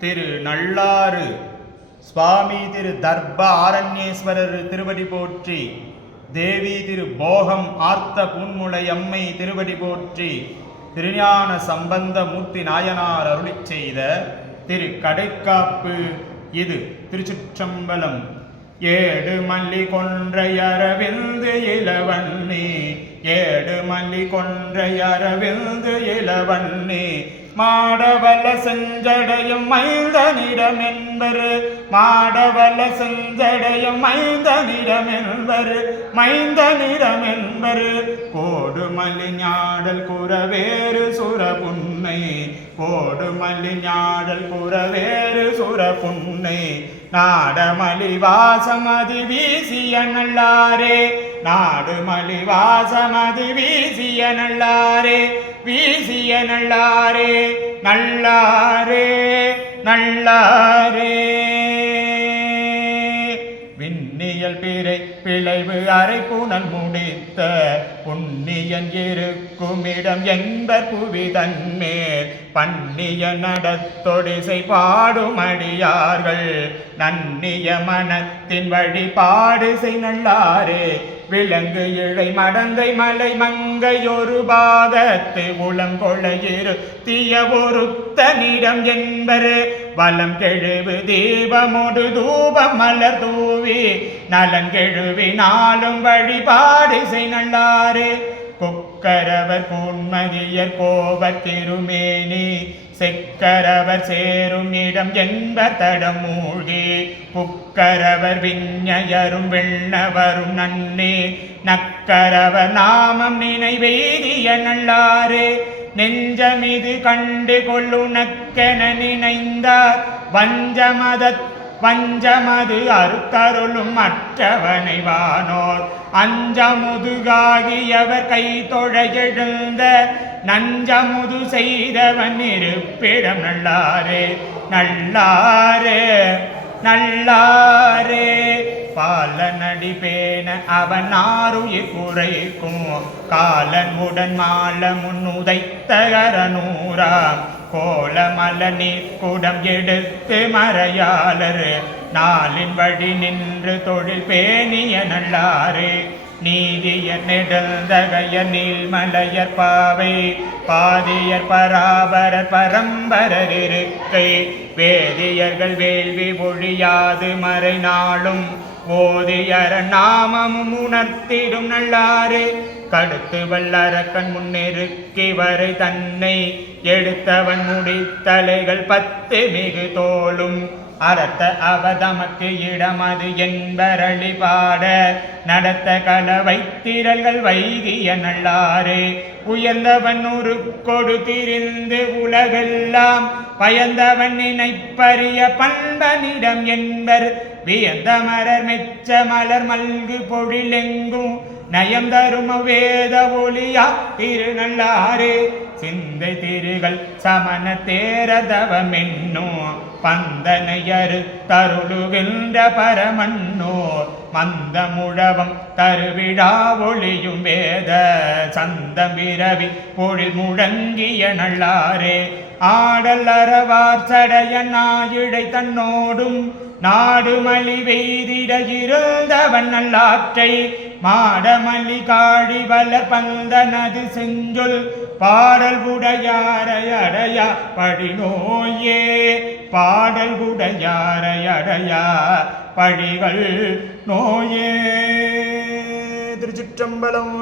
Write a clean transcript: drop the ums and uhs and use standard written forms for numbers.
திரு நல்லாறு சுவாமி திரு தர்ப ஆரண்யேஸ்வரர் திருவடி போற்றி. தேவி திரு போகம் ஆர்த்த பூன்முளை அம்மை திருவடி போற்றி. திருஞான சம்பந்த மூர்த்தி நாயனார் அருளிச் செய்த திரு கடைக்காப்பு. இது திருச்சிற்றம்பலம். ஏடு மல்லி கொன்றையரவிந்து இளவன்னி, ஏடு மல்லி கொன்றையரவிந்து இளவன்னி, மாடவல செஞ்சடையும் மைந்தனிடம் என்பரு, மாடவல செஞ்சடையும் மைந்தனிடம் என்பரு, மைந்தனிடம் என்பரு, கோடுமல்லி ஞாடல் குறவேறு சுரபுன்னை, கோடுமல்லி ஞாடல் குறவேறு சுரபுன்னை, நாடமலி வாசமதி வீசிய நல்லாரே, நாடுமலி வாசமதி வீசிய நல்லாரே, வீசிய நல்லாரே, நல்லாரே நல்லாரே. விண்ணியல் பிறை பிழைவு அரை புனல் முடித்த புண்ணியன் இருக்குமிடம் என்பர் புவிதன்மேல் பன்னிய நடத்தொடிசை பாடும் அடியார்கள் நன்னிய மனத்தின் வழிபாடு செய் நல்லாரே. விலங்கு இழை மடந்தை மலை மங்கை ஒரு பாகத்து உளங்கொளையிரு தீய ஒருத்தனிடம் என்பரு, வலம் கெழுவு தீபமொடு தூபம் மலர் தூவி நலங்கெழுவி நாளும் வழிபாடு செய் நல்லாரே. கொக்கரவர் கூன்மதியர் கோவர் திருமேனி, செக்கரவர் சேரும் இடம் என்பர் தடம் மூழ்கி, புக்கரவர் விஞ்ஞயரும் வெண்ணவரும் நன்னே, நக்கரவர் நாமம் நினைவெய்திய நல்லாரே. நெஞ்சமிது கண்டு கொள்ளுனக்கென நினைந்தார் வஞ்சமது அறுத்தருளும் மற்றவனை வானோர் அஞ்சமுதுகாகியவர் கை தொழ எழுந்த நஞ்சமுது செய்தவன் இருப்பிடம் நல்லாரே, நல்லாரே நல்லாரே. பாலனடி பேண அவன் ஆருயிர் குறைக்கும் காலன் உடன் மால முன்னுதைத்த கரநூறாம் கோலமல நீர்க்குடம் எடுத்து மறையாளர் நாளின் வழி நின்று தொழில் பேணிய நல்லாரே. நீதியர் நெடுந்தகையர் நீள்மலையர் பாவை பாதியர் பராபரர் பரம்பரர் இருக்கை வேதியர்கள் வேள்வி ஒழியாது மறை நாளும் ஓதியர நாமமும் உணர்த்திடும் நல்லாரே. கடுத்து வல்லரக்கன் முன்னெருக்கி வரை தன்னை எடுத்தவன் முடித்தலைகள் 10 மிகு தோளும் அறத்த அவதமக்கு இடமது என்பரளி பாட நடத்த கலவை திரள்கள் வைகிய நல்லாரே. உயர்ந்தவன் ஒரு கொடு திரிந்து உலகெல்லாம் பயந்தவன் நினைப்பறிய பண்பனிடம் என்பர், வியந்த மலர் மெச்ச மலர் மல்கு பொழிலெங்கும் நயம் தரும வேத ஒளியா திருநல்லாரே. சிந்தை திருகள் சமண தேரதவமென்னோ பந்தனையரு தருளுகின்ற பரமன்னோர் மந்த முழவம் தருவிழா ஒளியும் வேத சந்தம் விரவி பொழில் முழங்கிய நல்லாரே. ஆடல் அறவார் சடைய நாயிழை தன்னோடும் நாடுமலி வெய்திட இருந்தவன் நல்லாற்றை மாடமல்லி காழி வளர் பந்தனது செஞ்சொல் பாடல் உடையாரையடையா படிநோயே, பாடல் உடையாரையடையா படிகள் நோயே. திருச்சிற்றம்பலம்.